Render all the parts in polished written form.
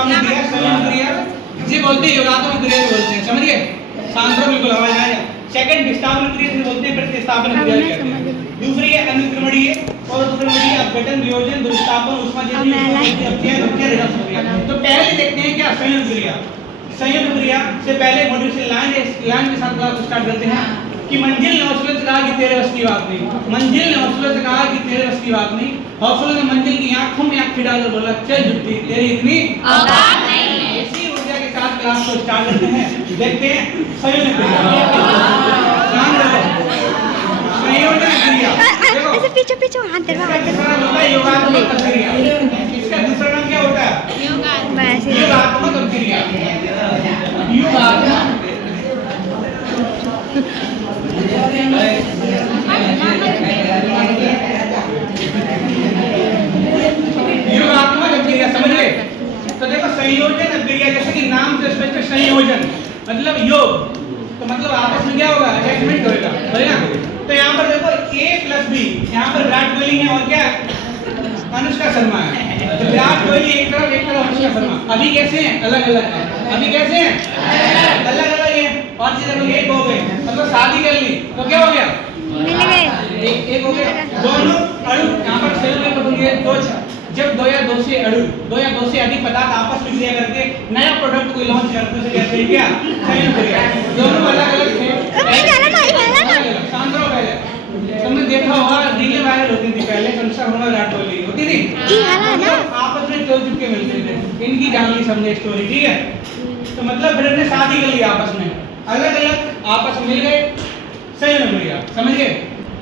सामने क्रिया संयुक्त क्रिया जी बोलते हैं, योगात्मक क्रिया बोलते हैं, समझिए शांत रहो बिल्कुल, आवाज आए। सेकंड विस्थापन क्रिया से बोलते हैं, प्रतिस्थापन क्रिया कहते हैं। दूसरी है अनुक्रमणीय और उत्क्रमणीय अपघटन वियोजन दुष्टापन उष्माजन्य अपचय अपचय रिडक्स क्रिया। तो पहले देखते हैं क्या संयुक्त क्रिया। संयुक्त क्रिया से पहले मॉड्यूल से लाइन के साथ क्लास स्टार्ट करते हैं कि मंजिल ने हौसले से कहा कि तेरे बस की बात नहीं, मंजिल ने हौसले से कहा कि तेरे बस की बात नहीं, हौसले ने मंजिल की आंखों में आंख डालकर बोला चल झुट्टी तेरी इतनी औकात नहीं है। इसी ऊर्जा के साथ क्लास को स्टार्ट करते हैं, देखते हैं संयुक्त क्रिया। ध्यान रखो संयोजन क्रिया, ऐसे पीछे पीछे हाथ दरवा होता है योगात्मक क्रिया। इसका दूसरा नाम क्या होता है? योगात्मक क्रिया। योगात्मक योगात्मक क्रिया समझ गए। तो देखो संयोजन क्रिया जैसे कि नाम से स्पष्ट संयोजन मतलब योग, तो मतलब आपस में क्या होगा अटैचमेंट होगा, बढ़िया। तो यहाँ पर देखो A प्लस B, यहाँ पर विराट कोहली है और क्या अनुष्का शर्मा है। तो विराट कोहली एक तरफ अनुष्का शर्मा। अभी कैसे हैं? अलग अलग है। अभी कैसे हैं? अलग अलग है। और चीज अगर एक हो गए मतलब शादी कर ली तो क्या हो गया? मिल गए। एक हो गया। दोनों अणु यहाँ पर सेल में बदलेंगे दो, जब दो या दो से अणु, दो या दो से अधिक पदार्थ आपस में क्रिया करके नया प्रोडक्ट को लॉन्च करते हैं, कहते हैं क्या संयुक्त क्रिया। दोनों अलग अलग थे। शांत रहो पहले। तुमने देखा होगा रीलें वायरल होती थी पहले, अनुष्का शर्मा विराट कोहली होती थी, आपस में चोर चुपके मिलते थे, इनकी जान ली समझे स्टोरी, ठीक है। तो मतलब फिर इन्होंने शादी कर ली आपस में, अलग अलग आपस में मिल गए संयुक्त क्रिया, समझ गए।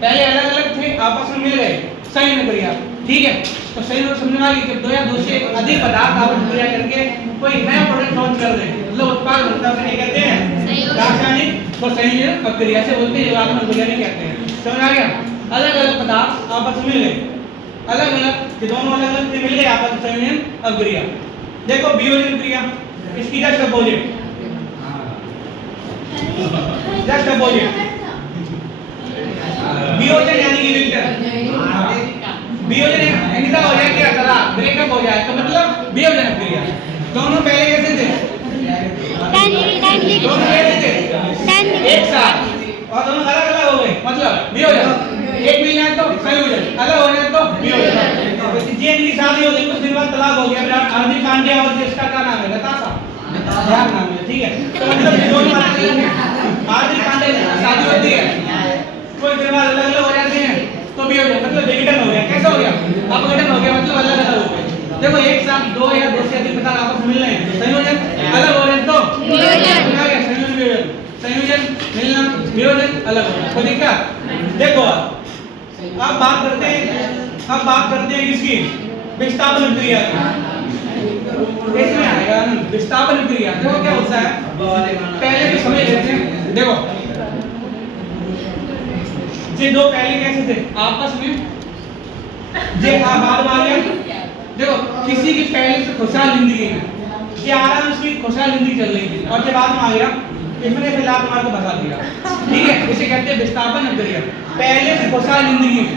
पहले अलग अलग थे आपस में मिल गए संयुक्त क्रिया, ठीक है। तो संयुक्त समझने वाली जब दो या दो से अधिक पदार्थ आपस में क्रिया करके कोई नया प्रोडक्ट लॉन्च कर दें मतलब उत्पाद बनता है, कहते हैं रासायनिक और संयोजन क्रिया से बोलते हैं, योगात्मक क्रिया नहीं कहते हैं। समझ आ गया? अलग अलग पदार्थ आपस में मिल गए, अलग अलग ये दोनों अलग अलग मिल गए आपस में संयोजन क्रिया। देखो वियोजन क्रिया, इसकी जस्ट अपोजिट, जस्ट अपोजिट वियोजन यानी कि विघटन। वियोजन निकल हो जाए क्या करा ब्रेकअप हो जाए तो मतलब वियोजन क्रिया। दोनों पहले कैसे थे? दोनों कैसे थे? एक साथ, और दोनों अलग अलग हो गए मतलब वियोजन। एक मिल जाए तो संयोजन, अलग हो जाए तो वियोजन। जी शादी हो गई कुछ दिन बाद तलाक हो गया, हार्दिक पांड्या और जिसका क्या नाम है नताशा, ध्यान नाम है, ठीक है। तो मतलब दोनों अलग अलग हैं। हार्दिक पांड्या शादी होती है कोई दिन बाद अलग अलग हो जाते हैं तो वियोजन मतलब विघटन हो गया। कैसा हो गया? अपघटन हो गया मतलब अलग अलग हो गए। देखो एक साथ दो या दो से अधिक पदार्थ आपस में मिल रहे हैं संयोजन, अलग हो रहे हैं तो वियोजन। संयोजन वियोजन, संयोजन मिलना वियोजन अलग होना, कोई दिक्कत? देखो अब बात करते हैं किसकी? विस्थापन क्रिया की। इसमें आएगा विस्थापन क्रिया। देखो क्या होता है पहले तो समझ लेते हैं। देखो ये दो पहले कैसे थे आपस में, जे बाद में आ गया। देखो किसी की पहले से खुशहाल जिंदगी है, ये आराम से खुशहाल जिंदगी चल रही थी और ये बाद में आ गया इसने फिर लात मार के भगा दिया, ठीक है। इसे कहते हैं विस्थापन क्रिया। पहले से खुशहाल जिंदगी में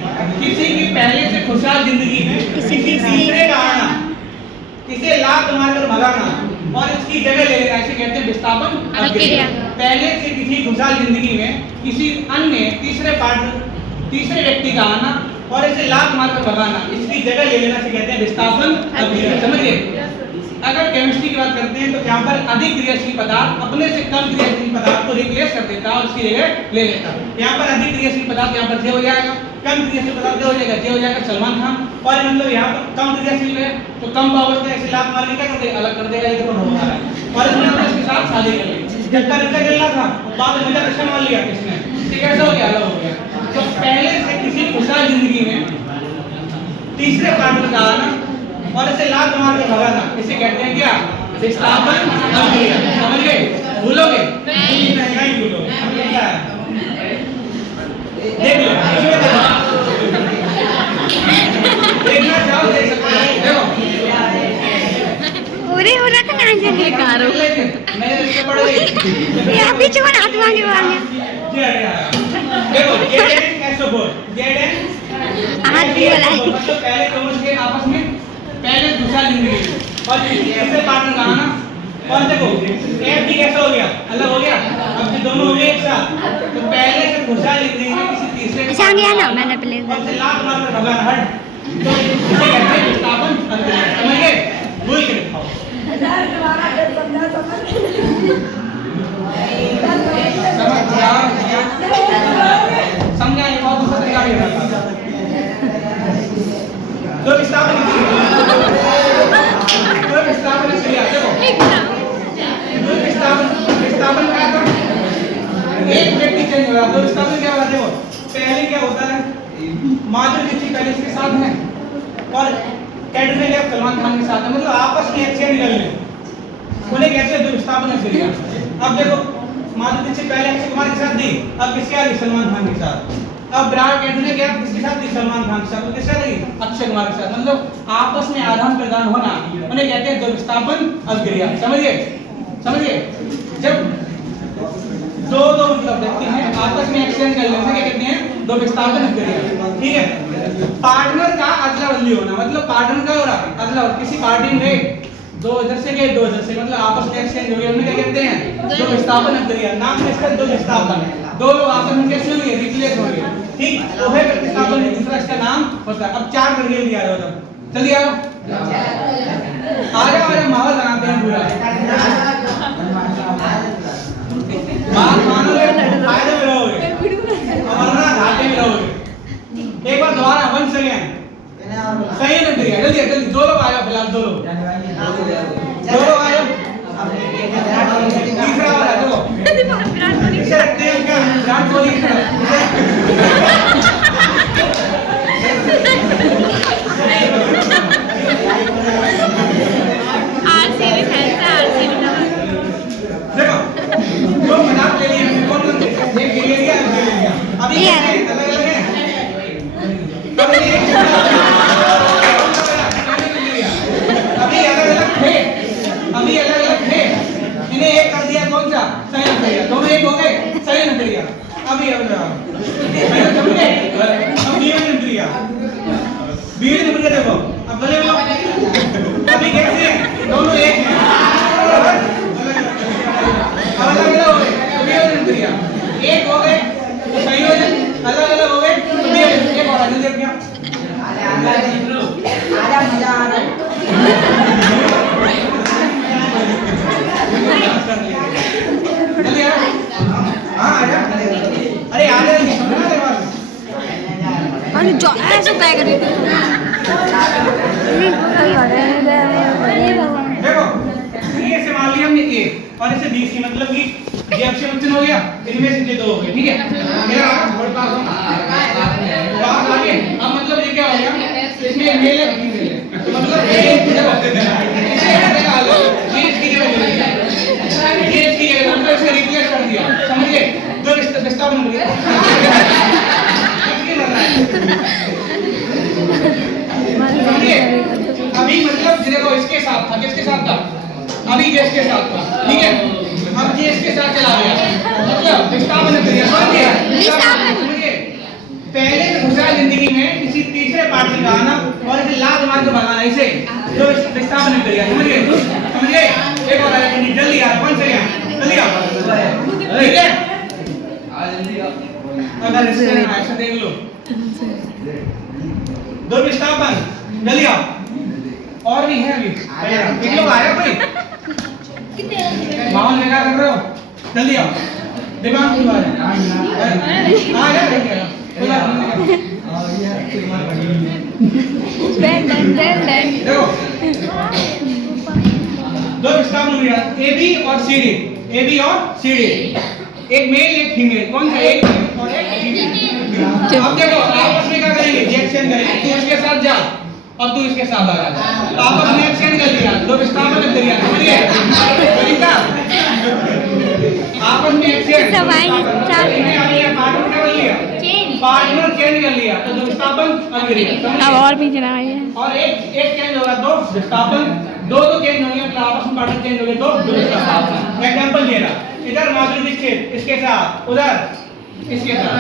किसी की पहले से खुशहाल जिंदगी में किसी तीसरे का आना, इसे लात मारकर भगाना और इसकी जगह ले लेना, इसे कहते हैं विस्थापन क्रिया। पहले से किसी खुशहाल जिंदगी में किसी अन्य तीसरे व्यक्ति का आना और इसे लात मारकर भगाना, इसकी जगह ले लेना से कहते हैं विस्थापन क्रिया, समझिए। अगर केमिस्ट्री की बात करते हैं तो यहाँ पर अधिक क्रियाशील पदार्थ अपने से कम क्रियाशील पदार्थ को रिप्लेस कर देता और उसकी जगह ले लेता। यहाँ पर अधिक क्रियाशील पदार्थ यहाँ पर जे हो जाएगा, कम क्रियाशील पदार्थ हो जाएगा, जे हो जाएगा सलमान खान। और मतलब यहाँ पर कम क्रियाशील है तो कम पावर से ऐसे लात मार के क्या कर देगा, अलग कर देगा, ये तो होता है। और इसने उसके साथ शादी कर ली, जब तक चलना था बाद में मजा मान लिया किसने, ठीक है, ऐसा हो गया, अलग हो गया। तो पहले से किसी खुशहाल जिंदगी में तीसरे पार्टनर का आना और इसे लात मार के भगाना, इसे कहते हैं क्या? विस्थापन क्रिया। समझ गए? भूलोगे नहीं भूलोगे, देख लो देखना चाहो देख सकते हो। देखो पूरे हो रहा था ना जाने कार हो गए मैं इससे पढ़ गई यहाँ पीछे वाला हाथ मांगे वाले देखो जेड कैसे बोल जेड हाथ भी वाला मतलब पहले कौन के आपस में पहले दूसरा जिंदगी और ऐसे पार्टनर का ना और देखो एफ भी कैसा हो गया अलग हो गया। अब ये दोनों हो गए एक साथ तो पहले से खुशहाल लिख देंगे किसी तीसरे अच्छा आ गया ना मैंने प्ले और लाख मार कर भगवान हट तो इसे कहते हैं विस्थापन अंतरिक्ष। समझ गए? बोल के दिखाओ। समझा ये बहुत दूसरा तरीका भी है। तो विस्थापन क्रिया देखो विस्थापन क्या था एक व्यक्ति चेंज हो रहा तो विस्थापन क्या होता है देखो पहले क्या होता है माधुरी दीक्षित पहले इसके साथ है और कैटरीना कैफ सलमान खान के साथ है मतलब आपस में एक्सचेंज निकल रहे उन्हें कहते हैं विस्थापन क्रिया। अब देखो माधुरी दीक्षित पहले अक्षय कुमार के साथ दी अब किसके आ रही सलमान खान के साथ। अब विराट कैटरीना कैफ किसके साथ दी सलमान खान के साथ तो किसके रही अक्षय कुमार के साथ मतलब आपस में आदान प्रदान होना उन्हें कहते हैं विस्थापन क्रिया। समझिए समझिए जब दो मतलब व्यक्ति हैं आपस में एक्सचेंज कर लेते हैं क्या कहते हैं विस्थापन क्रिया। ठीक है पार्टनर का अदला बदली होना मतलब पार्टनर का हो रहा अदला किसी पार्टी में गए दो इधर से गए दो इधर से मतलब आपस में एक्सचेंज हो गया उन्हें क्या कहते हैं विस्थापन क्रिया। नाम है इसका विस्थापन दो लोग आपस में कैसे होंगे रिप्लेस होंगे। ठीक वो है विस्थापन दूसरा इसका नाम होता है। अब चार मटेरियल दिया जाओ तब जल्दी आओ आ जाओ माहौल बनाते हैं पूरा बात मानोगे फायदे में रहोगे वरना घाटे में रहोगे। एक बार दोबारा वन सेकेंड सही है जल्दी जल्दी दो लोग आए फिलहाल दो लोग आए तीसरा वाला देखो इसे रखते हैं क्या विराट कोहली आरसीबी फैंस है आरसीबी देखो दो मजाक ले लिए कौन कौन एक ले लिया अभी अलग अलग है अभी अलग अलग थे इन्हें एक कर दिया कौन सा सही नजरिया दोनों एक हो गए सही नजरिया अभी अब समझ गए अब बीवी नजरिया देखो अब बोले वो अभी कैसे हैं दोनों एक हैं अलग अलग हो गए बीवी नजरिया एक हो गए तो संयोजन अलग अलग हो गए एक और आगे देख क्या आजा मजा आ रहा है जल्दी आ हां आजा अरे आ जा जल्दी सुनो मेरे बात अरे जो ऐसे क्या कर रही थी देखो ये से मान लिया हमने ए और इसे बी सी मतलब कि ये अक्षर वचन हो गया इनमें से ये दो हो गए। ठीक है मेरा वर्ड पास होगा बात आगे अब मतलब ये क्या हो गया इसमें मेल है फीमेल है मतलब ये इसकी जगह ये इसकी जगह मतलब इसे रिप्लेस कर दिया। समझिए दो विस्थापन हो गया अभी मतलब देखो इसके साथ था किसके साथ था अभी ये इसके साथ था। ठीक है अब ये इसके साथ चला गया मतलब विस्थापन क्रिया समझ गया पहले खुशहाल जिंदगी में किसी तीसरे पार्टी का आना और इसे लात मार के भगाना इसे जो विस्थापन क्रिया। समझ गए एक और आया जल्दी यार कौन से जल्दी आओ ठीक है अगर इससे ऐसा देख लो दो विस्थापन जल्दी आओ और भी है अभी एक लोग आया कोई माहौल में क्या कर रहे हो जल्दी आओ दिमाग की बात है आ जा देखो दो विस्थापन हो गया ए बी और सी डी एक मेल एक फीमेल कौन सा एक और एक फीमेल। अब देखो आपस में क्या करेंगे एक्सचेंज करेंगे तू इसके साथ जा और तू इसके साथ आ जा आपस में एक्सचेंज कर लिया दो विस्थापन कर दिया। समझिए तरीका आपस में एक्सचेंज पार्टनर चेंज कर लिया तो दो विस्थापन क्रिया। अब और भी जना है और एक चेंज होगा दो विस्थापन दो चेंज होंगे मतलब आपस में पार्टनर चेंज हो गए तो दो विस्थापन। एग्जांपल दे रहा इधर माधुरी दीक्षित इसके साथ उधर इसके साथ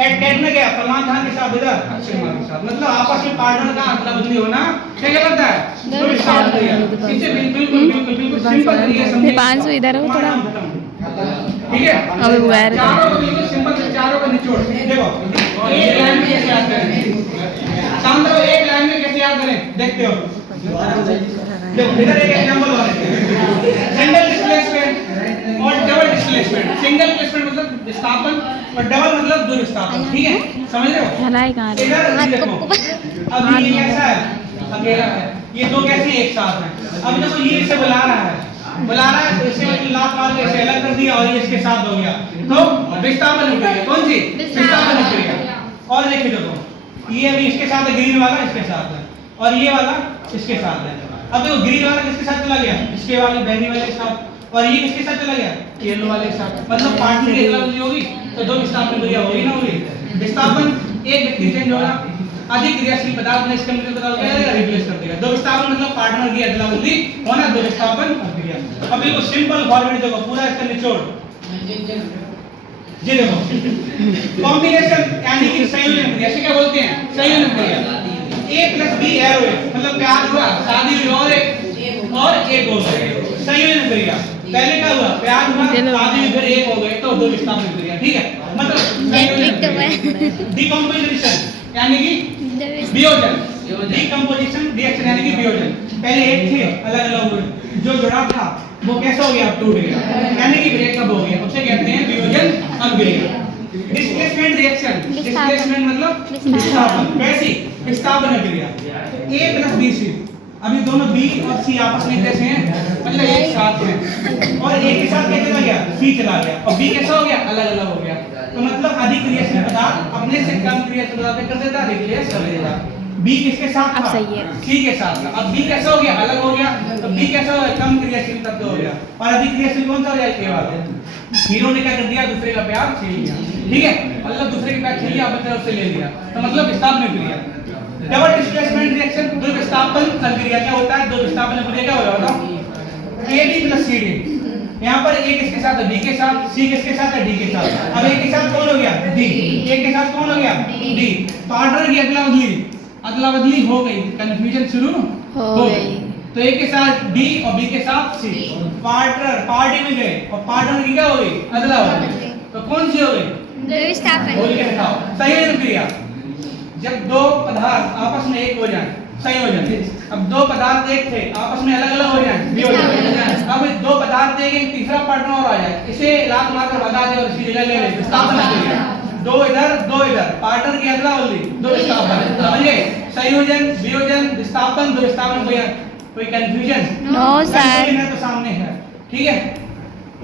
एट में गया सलमान खान के साथ इधर अक्षय कुमार के साथ, मतलब आपस में पार्टनर का अदला बदली होना क्या कहलाता है? दो स्टार क्रिया। इससे बिल्कुल सिंपल तरीके से समझिए। 500 इधर हो थोड़ा। ठीक है, अबे वो यार चारों को बिल्कुल सिंपल से चारों को निचोड़ देखो एक लाइन में कैसे याद करें। शाम को एक लाइन में कैसे याद करें देखते हो। देखो इधर एक एग्जांपल और है, सिंगल डिस्प्लेसमेंट और डबल डिस्प्लेसमेंट। सिंगल डिस्प्लेसमेंट मतलब विस्थापन और डबल मतलब दूर विस्थापन। ठीक है, समझ रहे हो? हलाई कहां रे? इधर देखो अब ये कैसा है, अकेला है, ये दो कैसे एक साथ हैं। अब देखो ये इसे बुला रहा है तो इसे लात मार के इसे अलग कर दिया और ये इसके साथ हो गया, तो विस्थापन क्रिया। कौन सी? विस्थापन क्रिया। और देखिए देखो ये अभी इसके साथ है, ग्रीन वाला इसके साथ है और ये वाला इसके साथ है। अब देखो ग्रीन वाला किसके साथ चला गया? इसके वाले बैगनी वाले के साथ, और ये किसके साथ चला गया? येलो वाले के साथ। मतलब पार्टनर की अदला बदली होगी तो दो विस्थापन क्रिया होगी ना होगी। विस्थापन एक व्यक्ति चेंज होगा, अधिक क्रियाशील पदार्थ में इसके मतलब पदार्थ क्या रिप्लेस कर देगा। दो विस्थापन मतलब पार्टनर की अदला बदली होना, दो विस्थापन क्रिया। अब बिल्कुल सिंपल फॉर्मेट देखो, पूरा इसका निचोड़ ये देखो कॉम्बिनेशन यानी कि संयोजन क्रिया। इसे क्या बोलते हैं? संयोजन क्रिया। A + B एरो है मतलब प्यार हुआ, शादी हुई और एक हो गए, संयोजन क्रिया। पहले क्या हुआ? प्यार हुआ, शादी हुई, फिर एक हो गए, तो दो विस्थापन क्रिया। ठीक है, मतलब डिकम्पोजिशन यानी कि वियोजन, डिकम्पोजिशन रिएक्शन यानी कि वियोजन। पहले एक थे अलग अलग हुए, जो जुड़ा था वो कैसा हो गया? अब टूट गया, यानी कि ब्रेकअप हो गया। उसे कहते हैं वियोजन अभिक्रिया। डिस्प्लेसमेंट रिएक्शन, डिस्प्लेसमेंट मतलब विस्थापन, वैसी विस्थापन क्रिया। A + B C, अभी दोनों B और C आपस में कैसे हैं? मतलब एक साथ हैं, और A के साथ क्या चला गया? C चला गया, और B कैसा हो गया? अलग अलग हो गया। तो मतलब अधिक क्रियाशील पदार्थ अपने से कम क्रियाशील पदार्थ कर देता, रिप्लेस कर देता। B किसके साथ था? C के साथ था। अब B कैसा हो गया? अलग हो गया, तो B कैसा हो गया? कम क्रियाशील तत्व हो गया, और अधिक क्रियाशील कौन सा हो गया? A वाला। हीरो ने क्या कर दिया? दूसरे का प्यार छीन लिया। ठीक है, मतलब दूसरे के प्यार छीन लिया, अपनी तरफ से ले लिया, तो मतलब विस्थापन क्रिया। डबल डिस्प्लेसमेंट रिएक्शन, दो विस्थापन क्रिया क्या होता है? दो विस्थापन क्रिया क्या होगा बताओ? AB + CD। यहाँ पर A किसके साथ है? B के साथ। C किसके साथ है? D के साथ। अब A के साथ कौन हो गया? D। A के साथ कौन हो गया? D। पार्टनर की अदला बदली हो गई, कंफ्यूजन शुरू हो गई। तो A के साथ D और B के साथ C, पार्टनर पार्टी में गए और पार्टनर की क्या हो गई? अदला बदली। तो कौन सी हो गई? बोल के दिखाओ। संयोजन क्रिया, जब दो पदार्थ आपस में एक हो जाएं, संयोजन। अब दो पदार्थ एक थे आपस में अलग अलग हो जाएं, वियोजन। अब दो पदार्थ एक तीसरा पार्टनर और आ जाए, इसे लात मार कर भगा दे और इसकी जगह ले ले, विस्थापन क्रिया। दो इधर पार्टनर की अदला बदली, दो विस्थापन। समझ गए? संयोजन, वियोजन, विस्थापन, दो विस्थापन। कोई कंफ्यूजन? No sir. तो सामने है। ठीक है,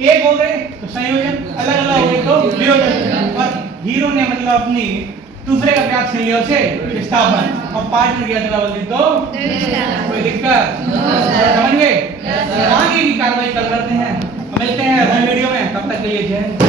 एक हो गए तो संयोजन, अलग अलग हो गए तो वियोजन। और हीरो ने मतलब अपनी दूसरे का प्यार छीन लिया, उसे विस्थापन, और पार्टनर की अदला बदली तो कोई दिक्कत? समझ गए? आगे की कार्रवाई कल करते हैं, मिलते हैं अगले वीडियो में, तब तक के लिए जय।